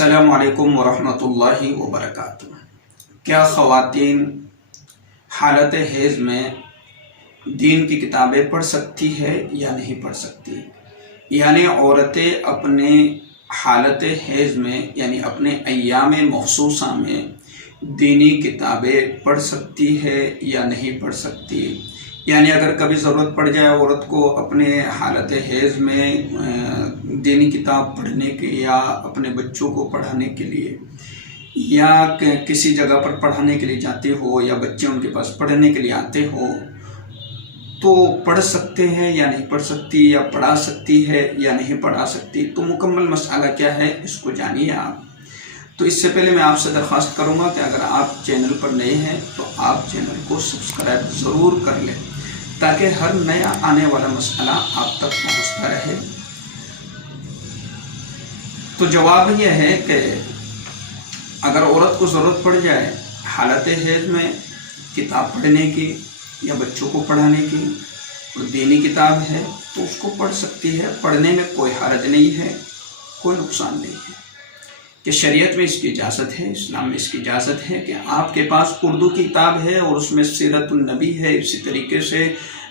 अस्सलामु अलैकुम वरहमतुल्लाहि वबरकातुह। क्या ख़वातीन हालत हैज़ में दीन की किताबें पढ़ सकती है या नहीं पढ़ सकती? यानी औरतें अपने हालत हैज़ में यानी अपने अय्याम मखसूसा में दीनी किताबें पढ़ सकती है या नहीं पढ़ सकती। यानी अगर कभी ज़रूरत पड़ जाए औरत को अपने हालत हैज़ में दीनी किताब पढ़ने के या अपने बच्चों को पढ़ाने के लिए या किसी जगह पर पढ़ाने के लिए जाते हो या बच्चे उनके पास पढ़ने के लिए आते हो, तो पढ़ सकते हैं या नहीं पढ़ सकती, या पढ़ा सकती है या नहीं पढ़ा सकती। तो मुकम्मल मसला क्या है इसको जानिए आप। तो इससे पहले मैं आपसे दरख्वास्त करूंगा कि अगर आप चैनल पर नए हैं तो आप चैनल को सब्सक्राइब ज़रूर कर लें ताकि हर नया आने वाला मसला आप तक पहुंचता रहे। तो जवाब यह है कि अगर औरत को ज़रूरत पड़ जाए हालत हैज़ में किताब पढ़ने की या बच्चों को पढ़ाने की और दीनी किताब है तो उसको पढ़ सकती है। पढ़ने में कोई हर्ज नहीं है, कोई नुकसान नहीं है कि शरीयत में इसकी इजाज़त है, इस्लाम में इसकी इजाज़त है कि आपके पास उर्दू की किताब है और उसमें सीरतुन नबी है, इसी तरीके से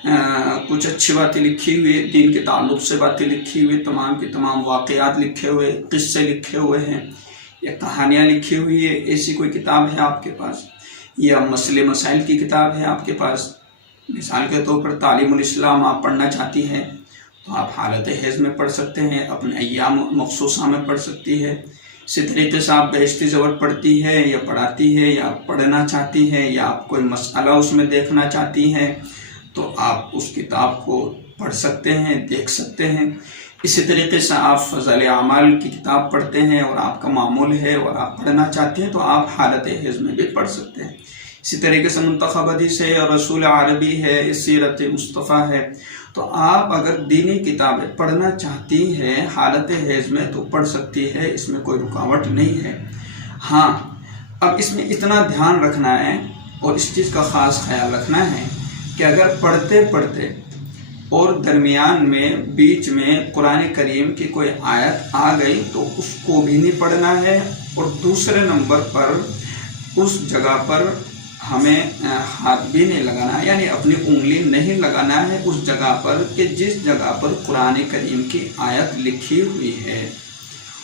कुछ अच्छी बातें लिखी हुई, दीन के ताल्लुक़ से बातें लिखी हुई, तमाम के तमाम वाक़यात लिखे हुए, क़िस्से लिखे हुए हैं या कहानियाँ लिखी हुई है, ऐसी कोई किताब है आपके पास, या मसले मसाइल की किताब है आपके पास। मिसाल के तौर पर तालीमुल इस्लाम आप पढ़ना चाहती हैं तो आप हालत हैज़ में पढ़ सकते हैं, अपने अय्याम मखसूसा में पढ़ सकती है। इसी तरीके से आप बहिश्ती ज़बर पढ़ती है या पढ़ाती है या पढ़ना चाहती है या आप कोई मसला उसमें देखना चाहती हैं तो आप उस किताब को पढ़ सकते हैं, देख सकते हैं। इसी तरीके से आप फ़ज़ाइल आमाल की किताब पढ़ते हैं और आपका मामूल है और आप पढ़ना चाहते हैं तो आप हालत हैज़ में भी पढ़ सकते हैं। इसी तरीके से मुंतखब हदीस है और रसूल अरबी है, सीरत मुस्तफ़ा है। तो आप अगर दीनी किताबें पढ़ना चाहती हैं हालत हैज़ में तो पढ़ सकती है, इसमें कोई रुकावट नहीं है। हाँ, अब इसमें इतना ध्यान रखना है और इस चीज़ का ख़ास ख्याल रखना है कि अगर पढ़ते पढ़ते और दरमियान में बीच में कुरान करीम की कोई आयत आ गई तो उसको भी नहीं पढ़ना है, और दूसरे नंबर पर उस जगह पर हमें हाथ भी नहीं लगाना है, यानी अपनी उंगली नहीं लगाना है उस जगह पर कि जिस जगह पर कुरान करीम की आयत लिखी हुई है।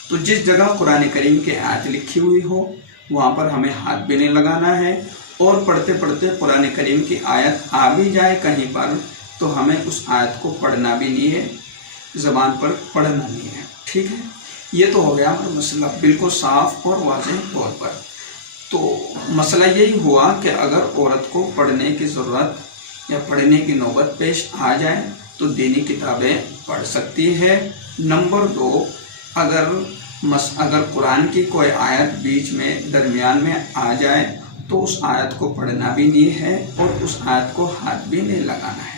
तो जिस जगह कुरान करीम की आयत लिखी हुई हो वहाँ पर हमें हाथ भी नहीं लगाना है, और पढ़ते पढ़ते कुरान करीम की आयत आ भी जाए कहीं पर तो हमें उस आयत को पढ़ना भी नहीं है, ज़बान पर पढ़ना नहीं है। ठीक है, ये तो हो गया हमारा मसला बिल्कुल साफ और वाज़ेह तौर पर। तो मसला यही हुआ कि अगर औरत को पढ़ने की ज़रूरत या पढ़ने की नौबत पेश आ जाए तो दीनी किताबें पढ़ सकती है। नंबर 2, अगर कुरान की कोई आयत बीच में दरमियान में आ जाए तो उस आयत को पढ़ना भी नहीं है और उस आयत को हाथ भी नहीं लगाना है।